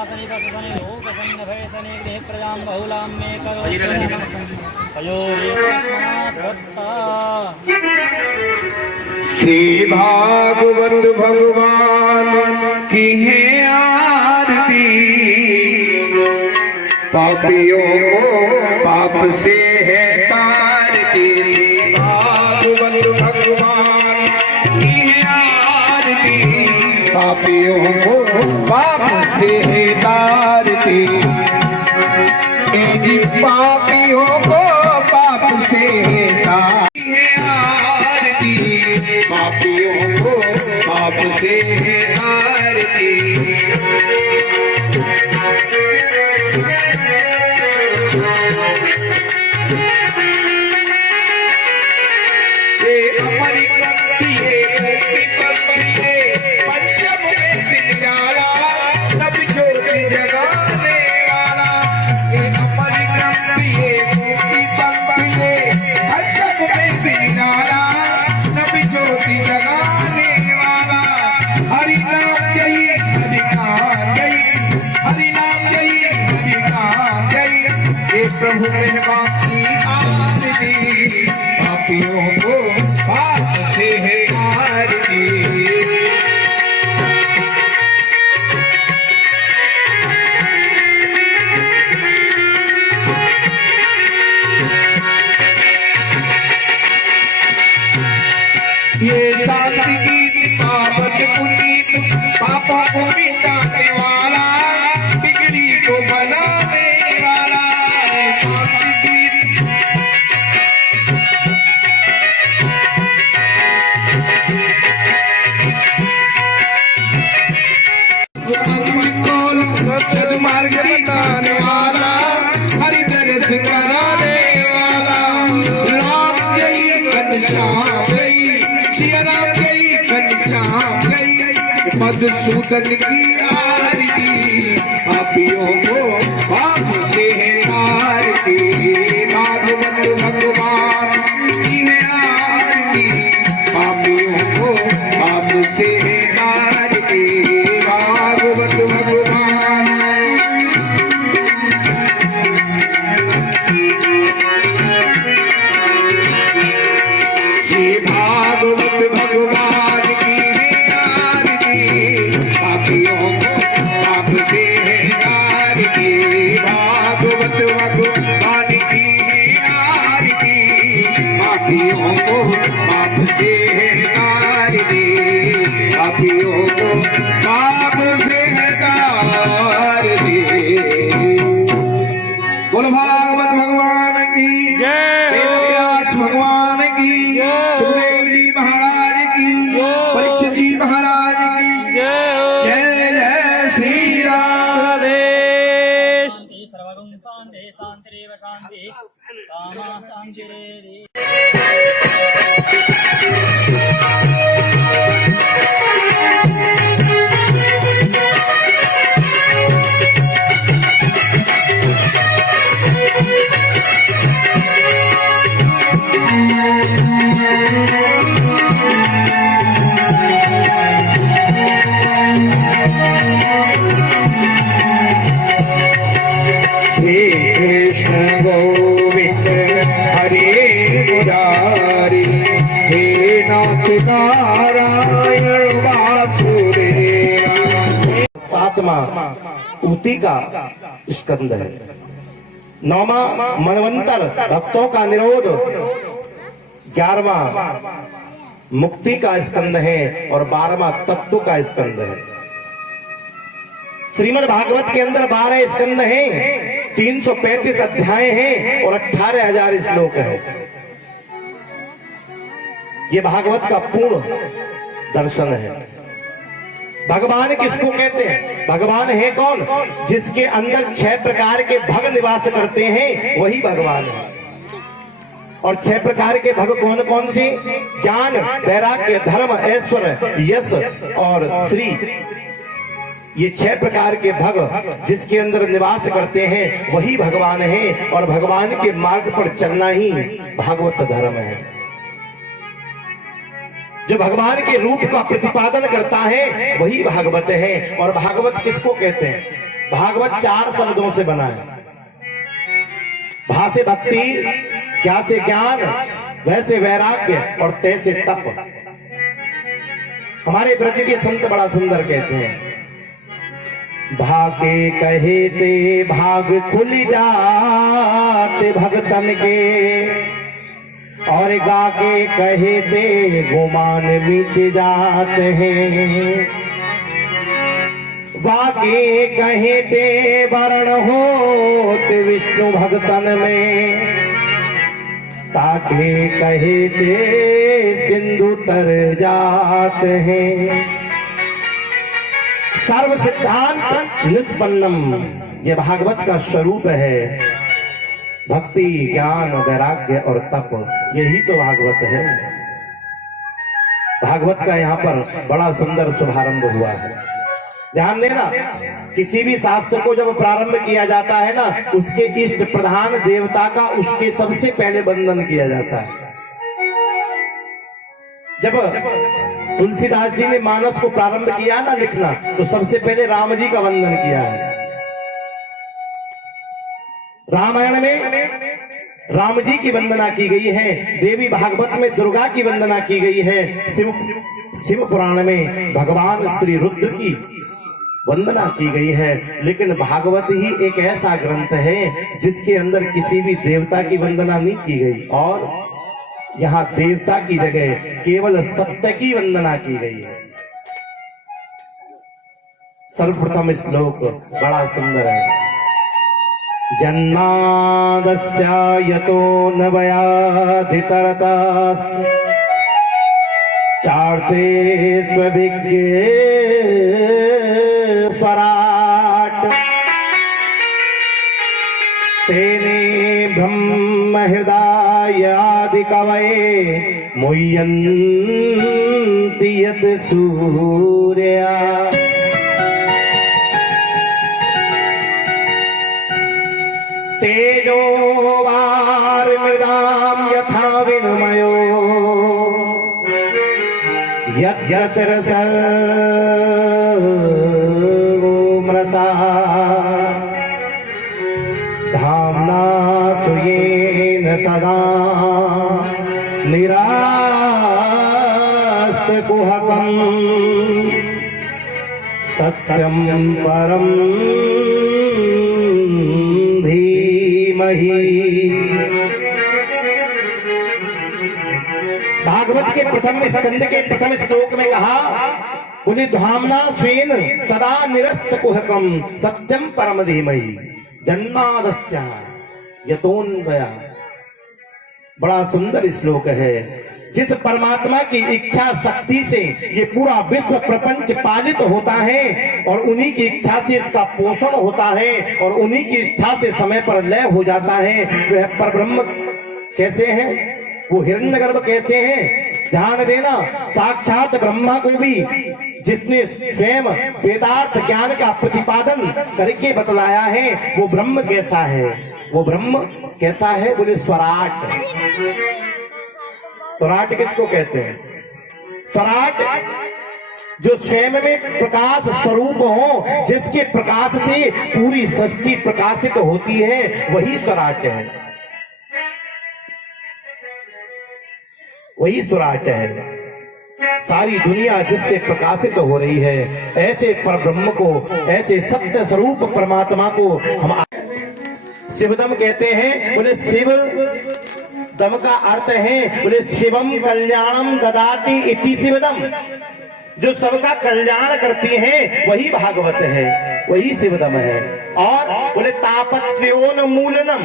सनि पशुसनि लोकसनि नभयसनि गृह प्रजां बहुलां मे श्री भागवत भगवान की है आरती, पापियों को पाप से है तारती। भागवत भगवान की है आरती, पापियों को पाप से है तारती। जी पापियों को पाप से है तारती, पापियों को पाप से है तारती। हमारी भक्ति है मुक्ति भक्ति है, पंचम में दिन जाला तब ज्योति जगाने वाला। ये हमारी भक्ति है मुक्ति भक्ति है, पंचम में दिन जाला तब ज्योति जगाने वाला। हरि नाम जय हरि नाम जय, हरि नाम जय हरि नाम जय। ये प्रभु मेहमा की आरती, पापियों को पाप से है आरती। ये शांति गीत पावन पुनीत, पापों को मिटाने वाला, बिगड़ी को बनाने वाला। शांति गीत मार्ग बताने वाला, हरि दरस कराने वाला। राम जय घनश्याम जय, सिया राम जय घनश्याम जय। मधुसूदन की आरती, पापियों को पाप से है आरती। भागवत भगवान की है आरती, पापियों को पाप से है आरती। भागवत भगवान श्री भागवत भगवान की है आरती, पापियों को पाप से है आरती। भागवत भगवान की है आरती, पापियों को पाप से है आरती। पापियों को पाप से है आरती। बोलो भागवत भगवान की जय, व्यास भगवान की जय, सुखदेव जी महाराज की जय, परीक्षित जी महाराज की जय। जय जय श्री राम। सर्वगुण शांति शांतिरेव शांति सामा शांतिरेव। श्री कृष्ण गोविंद हरे मुरारी, हे नाथ नारायण वासुदेव। सातवां ऊती का स्कंद है। नौवां मनवंतर भक्तों का निरोध, 11वां मुक्ति का स्कंद है और 12वां तत्व का स्कंद है। श्रीमद् भागवत के अंदर 12 स्कंद हैं, 335 अध्याय हैं और 18,000 श्लोक हैं। ये भागवत का पूर्ण दर्शन है। भगवान किसको कहते हैं? भगवान है कौन? जिसके अंदर 6 प्रकार के भग निवास करते हैं, वही भगवान है। और 6 प्रकार के भग कौन कौन सी? ज्ञान, वैराग्य, धर्म, ऐश्वर्य, यश और श्री। ये 6 प्रकार के भग जिसके अंदर निवास करते हैं, वही भगवान है। और भगवान के मार्ग पर चलना ही भागवत धर्म है। जो भगवान के रूप का प्रतिपादन करता है, वही भागवत है। और भागवत किसको कहते हैं? भागवत 4 शब्दों से बना है। भा से भक्ति, क्या से ज्ञान, वैसे वैराग्य और तैसे तप। हमारे ब्रज के संत बड़ा सुंदर कहते हैं, भागे कहे ते भाग खुल जाते भगतन के, और गाके कहे ते गुमान मिट जाते हैं। वाके कहे ते वरण होते विष्णु भगतन में, ताके कहे ते सिंधु तर जाते हैं। सर्व सिद्धांत निष्पन्नम, ये भागवत का स्वरूप है। भक्ति, ज्ञान, वैराग्य और तप, यही तो भागवत है। भागवत का यहाँ पर बड़ा सुंदर शुभारंभ हुआ है। ध्यान देना, किसी भी शास्त्र को जब प्रारंभ किया जाता है ना, उसके इष्ट प्रधान देवता का उसके सबसे पहले वंदन किया जाता है। जब तुलसीदास जी ने मानस को प्रारंभ किया ना लिखना, तो सबसे पहले राम जी का वंदन किया है। रामायण में राम जी की वंदना की गई है, देवी भागवत में दुर्गा की वंदना की गई है, शिव पुराण में भगवान श्री रुद्र की वंदना की गई है। लेकिन भागवत ही एक ऐसा ग्रंथ है जिसके अंदर किसी भी देवता की वंदना नहीं की गई, और यहाँ देवता की जगह केवल सत्य की वंदना की गई है। सर्वप्रथम श्लोक बड़ा सुंदर है। जन्मादस्या यतो न वयाधितरतास्य, चार्थे स्वभिज्ञे स्वराट, तेने ब्रह्म हृदयादि कवये मुह्यन्ति यत् सूर्या। तेजो वारिमृदां यथा विनिमयो, यद्गतिर्सर्वो धाम्ना स्वेन सदा निरास्तकुहकम्, सत्यं परं धीमहि। भागवत के प्रथम स्कंद के प्रथम श्लोक में कहा, बोले धाम्ना स्वेन सदा निरस्त कुहकम, सत्यम परम धीमहि, जन्मादस्या यतोन्वया। बड़ा सुंदर श्लोक है। जिस परमात्मा की इच्छा शक्ति से ये पूरा विश्व प्रपंच पालित होता है, और उन्हीं की इच्छा से इसका पोषण होता है, और उन्हीं की इच्छा से समय पर लय हो जाता है। वह परब्रह्म कैसे है, वो हिरण्यगर्भ कैसे है, ध्यान देना। साक्षात ब्रह्मा को भी जिसने स्वयं वेदार्थ ज्ञान का प्रतिपादन करके बतलाया है, वो ब्रह्म कैसा है, वो ब्रह्म कैसा है, बोले स्वराट। स्वराट किसको कहते हैं? स्वराट जो स्वयं में प्रकाश स्वरूप हो, जिसके प्रकाश से पूरी सृष्टि प्रकाशित होती है, वही स्वराट है, वही स्वराट है। सारी दुनिया जिससे प्रकाशित हो रही है, ऐसे परब्रह्म को, ऐसे सत्य स्वरूप परमात्मा को हम शिवदम कहते हैं। बोले शिव दम का अर्थ है, बोले शिवम कल्याणम ददाति इति शिवदम। जो सबका कल्याण करती है वही भागवत है, वही शिवदम है। और बोले तापत्र्योन्मूलनम,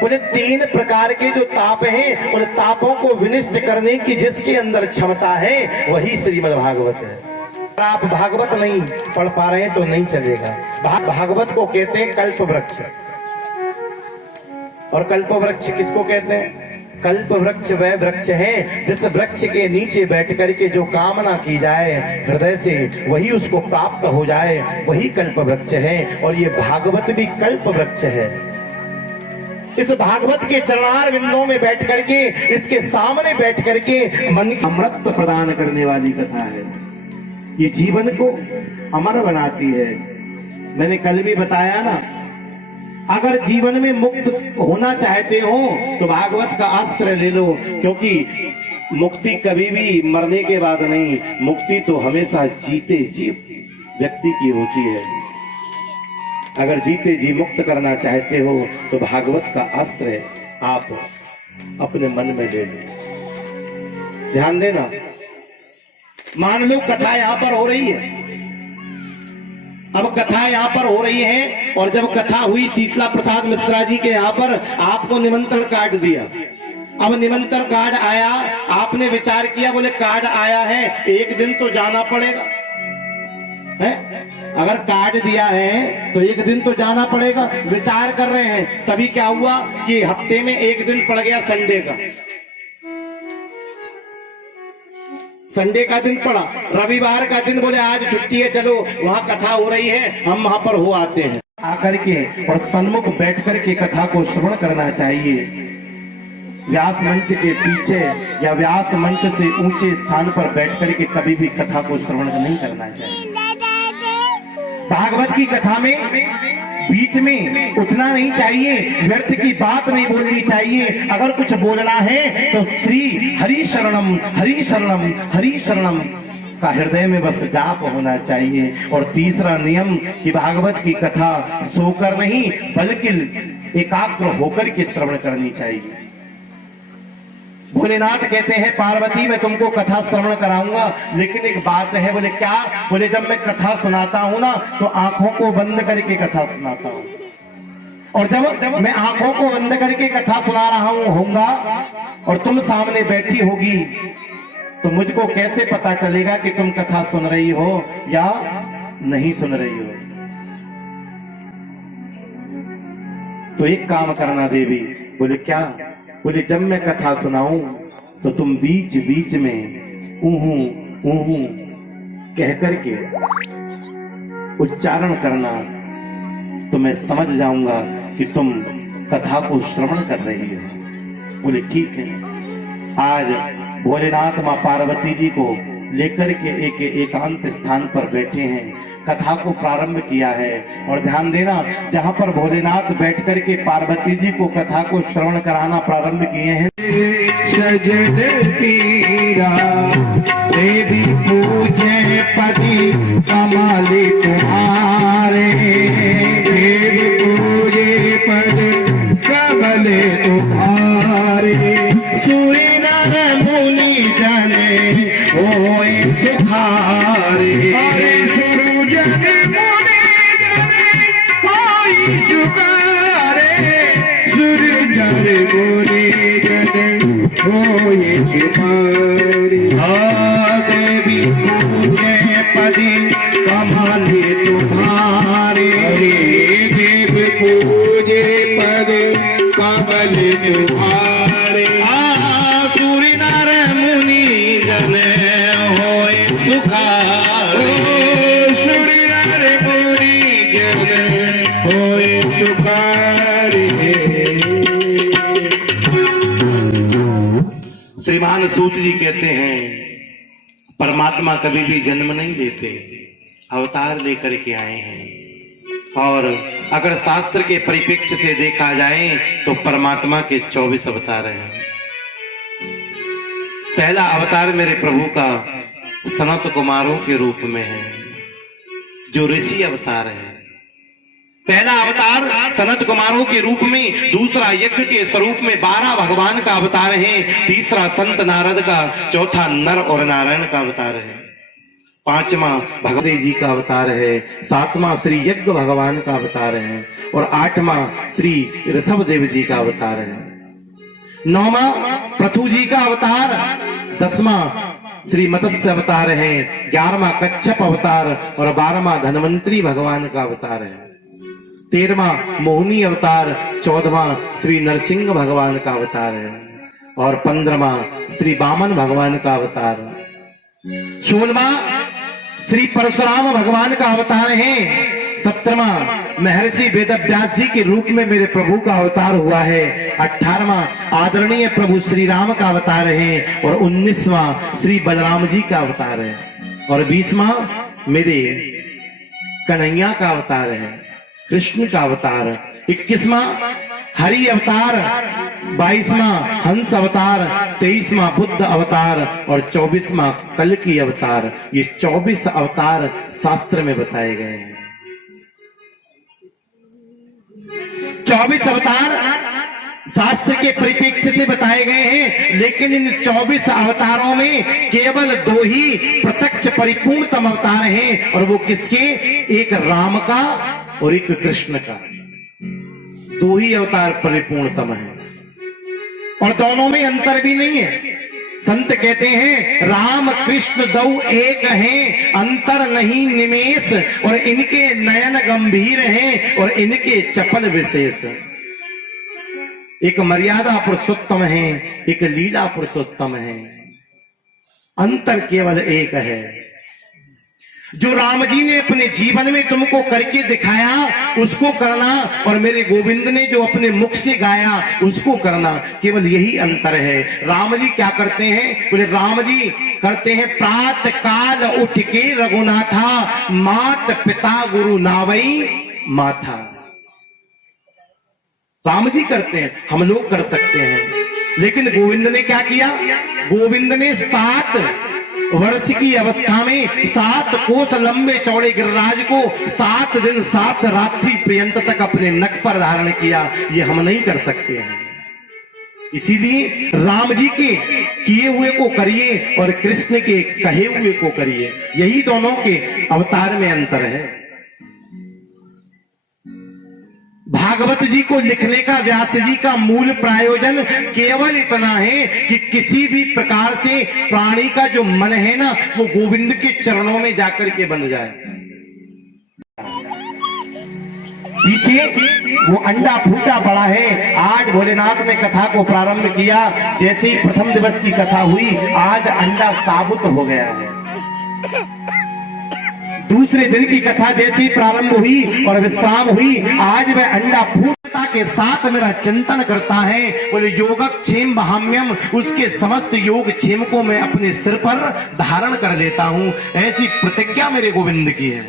बोले 3 प्रकार के जो ताप हैं, उन तापों को विनिष्ट करने की जिसके अंदर क्षमता है, वही श्रीमद् भागवत है। आप भागवत नहीं पढ़ पा रहे हैं तो नहीं चलेगा। भागवत को कहते हैं कल्प वृक्ष। और कल्प वृक्ष किसको कहते हैं? कल्प वृक्ष वह वृक्ष है जिस वृक्ष के नीचे बैठ करके जो कामना की जाए हृदय से, वही उसको प्राप्त हो जाए, वही कल्प वृक्ष है। और ये भागवत भी कल्प वृक्ष है। इस भागवत के चरणार बिंदुओं में बैठ करके, इसके सामने बैठ करके मन की अमृत प्रदान करने वाली कथा है। ये जीवन को अमर बनाती है। मैंने कल भी बताया ना, अगर जीवन में मुक्त होना चाहते हो तो भागवत का आश्रय ले लो, क्योंकि मुक्ति कभी भी मरने के बाद नहीं, मुक्ति तो हमेशा जीते जी व्यक्ति की होती है। अगर जीते जी मुक्त करना चाहते हो तो भागवत का आश्रय आप अपने मन में ले लो। ध्यान देना, मान लो कथा यहां पर हो रही है, अब कथा यहाँ पर हो रही है, और जब कथा हुई शीतला प्रसाद मिश्रा जी के यहाँ पर, आपको निमंत्रण कार्ड दिया। अब निमंत्रण कार्ड आया, आपने विचार किया, बोले कार्ड आया है, एक दिन तो जाना पड़ेगा है? अगर कार्ड दिया है तो एक दिन तो जाना पड़ेगा। विचार कर रहे हैं, तभी क्या हुआ कि हफ्ते में एक दिन पड़ गया संडे का, संडे का दिन पड़ा, रविवार का दिन बोले आज छुट्टी है, चलो वहां कथा हो रही है, हम वहां पर हो आते हैं। आकर के और सन्मुख बैठ कर के कथा को श्रवण करना चाहिए। व्यास मंच के पीछे या व्यास मंच से ऊंचे स्थान पर बैठ कर के कभी भी कथा को श्रवण नहीं करना चाहिए। भागवत की कथा में बीच में उठना नहीं चाहिए, व्यर्थ की बात नहीं बोलनी चाहिए। अगर कुछ बोलना है तो श्री हरि शरणम हरि शरणम हरि शरणम का हृदय में बस जाप होना चाहिए। और तीसरा नियम कि भागवत की कथा सोकर नहीं बल्कि एकाग्र होकर के श्रवण करनी चाहिए। भोलेनाथ कहते हैं पार्वती मैं तुमको कथा श्रवण कराऊंगा, लेकिन एक बात है। बोले क्या? बोले जब मैं कथा सुनाता हूं ना तो आंखों को बंद करके कथा सुनाता हूं, और जब मैं आंखों को बंद करके कथा सुना रहा होऊंगा और तुम सामने बैठी होगी तो मुझको कैसे पता चलेगा कि तुम कथा सुन रही हो या नहीं सुन रही हो? तो एक काम करना देवी। बोले क्या? बोले जब मैं कथा सुनाऊं तो तुम बीच बीच में ऊहू ऊहू कह करके उच्चारण करना, तो मैं समझ जाऊंगा कि तुम कथा को श्रवण कर रही हो। बोले ठीक है। आज भोलेनाथ मां पार्वती जी को लेकर के एक एकांत स्थान पर बैठे हैं, कथा को प्रारंभ किया है। और ध्यान देना, जहां पर भोलेनाथ बैठ करके पार्वती जी को कथा को श्रवण कराना प्रारंभ किए हैं। सजन तीरा देवी पूजे पति कमाली तुम्हारे, देवी पूजे पति कमले तुम्हारे। सूर्य नर मुनि जने होए सुखारे, होए सुपारी। देवी पूजे पदी कमाली तुम्हारी, देव पूजे पद कमल तुम्हारे। सूर्य नर मुनि जन होए सुखारे, सूर्य नर मुनि जन होए सुखारे। श्रीमान सूत जी कहते हैं परमात्मा कभी भी जन्म नहीं लेते, अवतार लेकर के आए हैं। और अगर शास्त्र के परिप्रेक्ष्य से देखा जाए तो परमात्मा के 24 अवतार हैं। पहला अवतार मेरे प्रभु का सनत कुमारों के रूप में है, जो ऋषि अवतार है। पहला अवतार सनत कुमारों के रूप में, दूसरा यज्ञ के स्वरूप में 12 भगवान का अवतार है, तीसरा संत नारद का, चौथा नर और नारायण का अवतार है, पांचवा भगवती जी का अवतार है, सातवां श्री यज्ञ भगवान का अवतार है, और आठवां श्री ऋषभ देव जी का अवतार है, नौवां पृथु जी का अवतार, 10वां श्री मत्स्य अवतार है, 11वां कच्छप अवतार और 12वां धन्वंतरी भगवान का अवतार है, 13वां मोहिनी अवतार, 14वां श्री नरसिंह भगवान का अवतार है, और 15वां श्री वामन भगवान का अवतार, 16वां श्री परशुराम भगवान का अवतार है, 17वां महर्षि वेदव्यास जी के रूप में मेरे प्रभु का अवतार हुआ है, 18वां आदरणीय प्रभु श्री राम का अवतार है, और 19वां श्री बलराम जी का अवतार है, और 20वां मेरे कन्हैया का अवतार है, कृष्ण का अवतार, 21वां हरि अवतार, 22वां हंस अवतार, 23वां बुद्ध अवतार और 24वां कल्कि अवतार। ये 24 अवतार शास्त्र में बताए गए हैं। 24 अवतार शास्त्र के परिप्रेक्ष्य से बताए गए हैं, लेकिन इन 24 अवतारों में केवल 2 ही प्रत्यक्ष परिपूर्णतम अवतार हैं, और वो किसके? एक राम का और एक कृष्ण का। 2 ही अवतार परिपूर्णतम है, और दोनों में अंतर भी नहीं है। संत कहते हैं राम कृष्ण दौ एक हैं, अंतर नहीं निमेष, और इनके नयन गंभीर हैं और इनके चपल विशेष। एक मर्यादा पुरुषोत्तम है, एक लीला पुरुषोत्तम है, अंतर केवल एक है। जो राम जी ने अपने जीवन में तुमको करके दिखाया उसको करना, और मेरे गोविंद ने जो अपने मुख से गाया उसको करना, केवल यही अंतर है। राम जी क्या करते हैं? बोले राम जी करते हैं प्रात काल उठ के रघुनाथा, मात पिता गुरु नावई माथा। राम जी करते हैं, हम लोग कर सकते हैं, लेकिन गोविंद ने क्या किया? गोविंद ने 7 वर्ष की अवस्था में 7 कोस लंबे चौड़े गिरिराज को 7 दिन 7 रात्रि पर्यंत तक अपने नक पर धारण किया। ये हम नहीं कर सकते हैं। इसीलिए राम जी के किए हुए को करिए और कृष्ण के कहे हुए को करिए, यही दोनों के अवतार में अंतर है। भागवत जी को लिखने का व्यास जी का मूल प्रयोजन केवल इतना है कि किसी भी प्रकार से प्राणी का जो मन है ना, वो गोविंद के चरणों में जाकर के बन जाए। पीछे वो अंडा फूटा पड़ा है। आज भोलेनाथ ने कथा को प्रारंभ किया, जैसे ही प्रथम दिवस की कथा हुई, आज अंडा साबुत हो गया है। दूसरे दिन की कथा जैसे ही प्रारंभ हुई और विश्राम हुई, आज वह अंडा पूर्णता के साथ मेरा चिंतन करता है। बोले योगक्षेम बहाम्यम, उसके समस्त योग क्षेम को मैं अपने सिर पर धारण कर लेता हूं। ऐसी प्रतिज्ञा मेरे गोविंद की है।